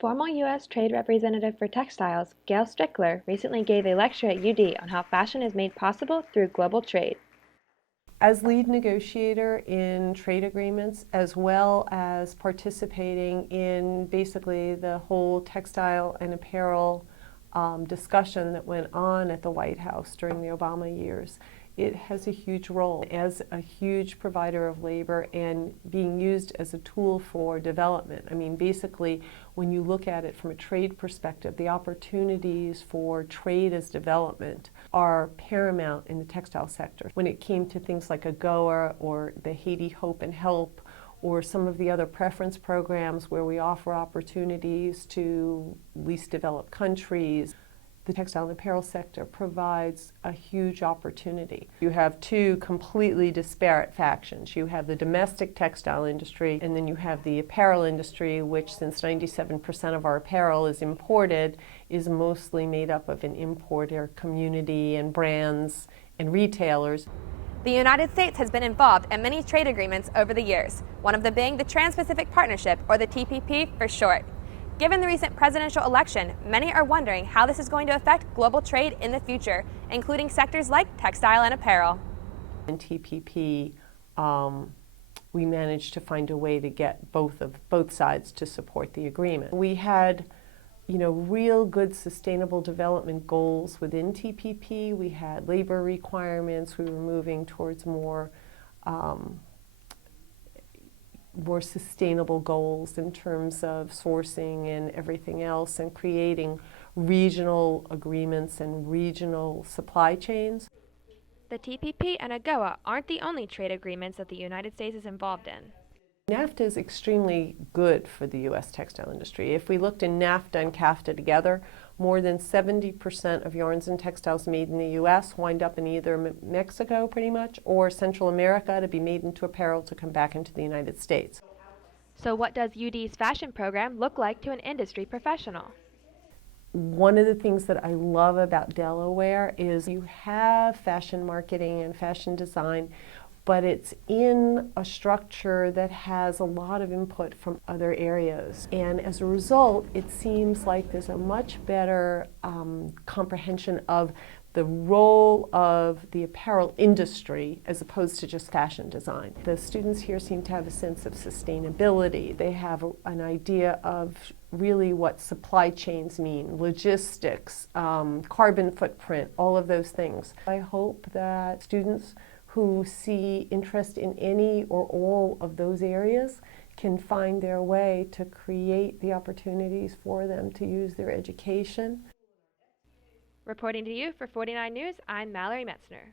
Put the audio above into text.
Former U.S. Trade Representative for Textiles, Gail Strickler, recently gave a lecture at UD on how fashion is made possible through global trade. As lead negotiator in trade agreements, as well as participating in basically the whole textile and apparel discussion that went on at the White House during the Obama years, it has a huge role as a huge provider of labor and being used as a tool for development. I mean, basically, when you look at it from a trade perspective, the opportunities for trade as development are paramount in the textile sector. When it came to things like AGOA or the Haiti Hope and Help, or some of the other preference programs where we offer opportunities to least developed countries, the textile and apparel sector provides a huge opportunity. You have two completely disparate factions. You have the domestic textile industry, and then you have the apparel industry, which, since 97% of our apparel is imported, is mostly made up of an importer community and brands and retailers. The United States has been involved in many trade agreements over the years, one of them being the Trans-Pacific Partnership, or the TPP for short. Given the recent presidential election, many are wondering how this is going to affect global trade in the future, including sectors like textile and apparel. In TPP, we managed to find a way to get both sides to support the agreement. We had, real good sustainable development goals within TPP. We had labor requirements. We were moving towards more sustainable goals in terms of sourcing and everything else, and creating regional agreements and regional supply chains. The TPP and AGOA aren't the only trade agreements that the United States is involved in. NAFTA is extremely good for the U.S. textile industry. If we looked in NAFTA and CAFTA together, more than 70% of yarns and textiles made in the U.S. wind up in either Mexico, pretty much, or Central America to be made into apparel to come back into the United States. So what does UD's fashion program look like to an industry professional? One of the things that I love about Delaware is you have fashion marketing and fashion design, but it's in a structure that has a lot of input from other areas. And as a result, it seems like there's a much better comprehension of the role of the apparel industry as opposed to just fashion design. The students here seem to have a sense of sustainability. They have an idea of really what supply chains mean, logistics, carbon footprint, all of those things. I hope that students who see interest in any or all of those areas can find their way to create the opportunities for them to use their education. Reporting to you for 49 News, I'm Mallory Metzner.